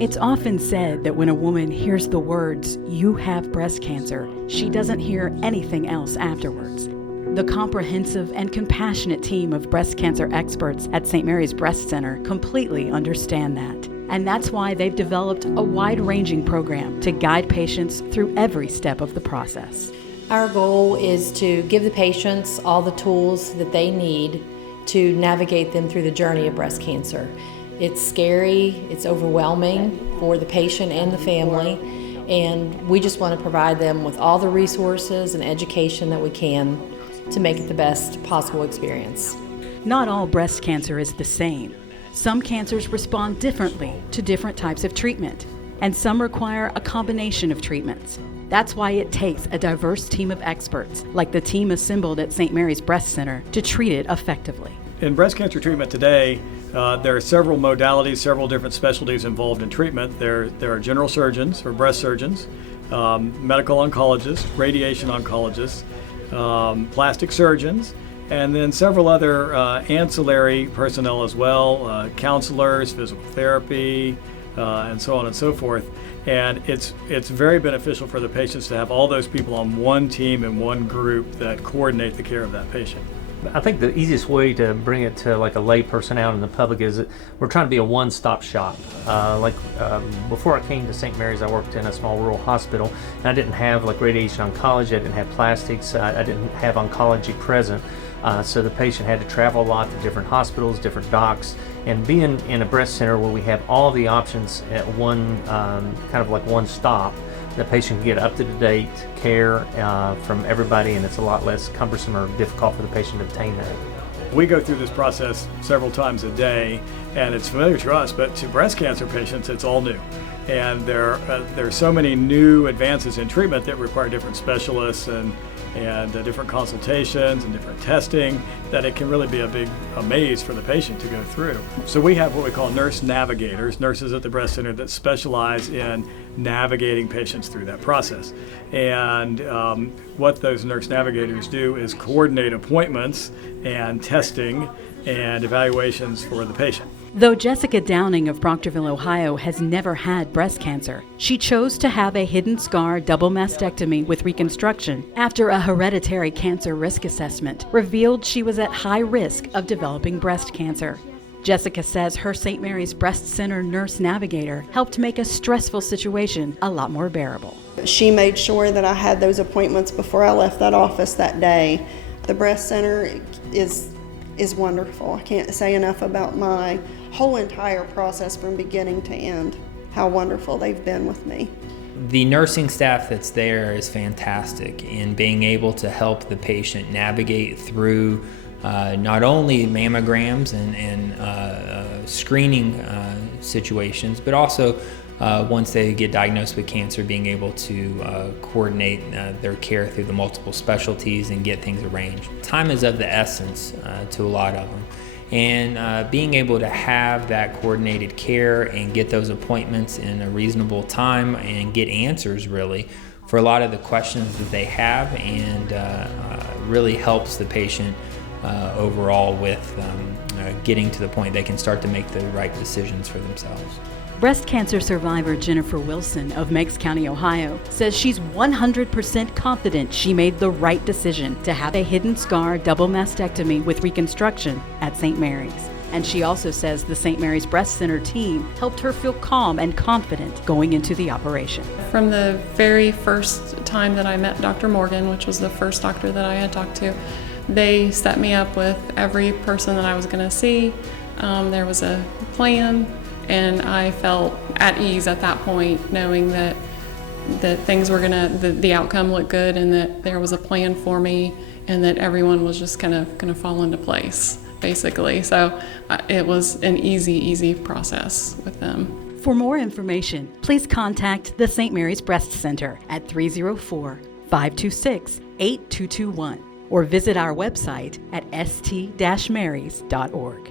It's often said that when a woman hears the words, "you have breast cancer," she doesn't hear anything else afterwards. The comprehensive and compassionate team of breast cancer experts at St. Mary's Breast Center completely understand that. And that's why they've developed a wide-ranging program to guide patients through every step of the process. Our goal is to give the patients all the tools that they need to navigate them through the journey of breast cancer. It's scary, it's overwhelming for the patient and the family, and we just want to provide them with all the resources and education that we can to make it the best possible experience. Not all breast cancer is the same. Some cancers respond differently to different types of treatment, and some require a combination of treatments. That's why it takes a diverse team of experts, like the team assembled at St. Mary's Breast Center, to treat it effectively. In breast cancer treatment today, there are several modalities, several different specialties involved in treatment. There are general surgeons or breast surgeons, medical oncologists, radiation oncologists, plastic surgeons, and then several other ancillary personnel as well, counselors, physical therapy, and so on and so forth. And it's very beneficial for the patients to have all those people on one team and one group that coordinate the care of that patient. I think the easiest way to bring it to like a lay person out in the public is that we're trying to be a one-stop shop. Before I came to St. Mary's, I worked in a small rural hospital, and I didn't have like radiation oncology, I didn't have plastics, I didn't have oncology present. So the patient had to travel a lot to different hospitals, different docs, and being in a breast center where we have all the options at one, kind of like one stop, the patient can get up-to-date care from everybody, and it's a lot less cumbersome or difficult for the patient to obtain that. We go through this process several times a day, and it's familiar to us, but to breast cancer patients, it's all new. And there are so many new advances in treatment that require different specialists and different consultations and different testing, that it can really be a maze for the patient to go through. So we have what we call nurse navigators, nurses at the breast center that specialize in navigating patients through that process. And what those nurse navigators do is coordinate appointments and testing and evaluations for the patient. Though Jessica Downing of Proctorville, Ohio, has never had breast cancer, she chose to have a hidden scar double mastectomy with reconstruction after a hereditary cancer risk assessment revealed she was at high risk of developing breast cancer. Jessica says her St. Mary's Breast Center nurse navigator helped make a stressful situation a lot more bearable. She made sure that I had those appointments before I left that office that day. The breast center is wonderful. I can't say enough about my whole entire process from beginning to end, how wonderful they've been with me. The nursing staff that's there is fantastic in being able to help the patient navigate through not only mammograms and screening situations, but also once they get diagnosed with cancer, being able to coordinate their care through the multiple specialties and get things arranged. Time is of the essence to a lot of them. And being able to have that coordinated care and get those appointments in a reasonable time and get answers really for a lot of the questions that they have, and really helps the patient overall with getting to the point they can start to make the right decisions for themselves. Breast cancer survivor Jennifer Wilson of Meigs County, Ohio, says she's 100% confident she made the right decision to have a hidden scar double mastectomy with reconstruction at St. Mary's. And she also says the St. Mary's Breast Center team helped her feel calm and confident going into the operation. From the very first time that I met Dr. Morgan, which was the first doctor that I had talked to, they set me up with every person that I was going to see. There was a plan. And I felt at ease at that point, knowing that things were the outcome looked good, and that there was a plan for me, and that everyone was just kind of gonna fall into place, basically. So it was an easy process with them. For more information, please contact the St. Mary's Breast Center at 304-526-8221 or visit our website at st-marys.org.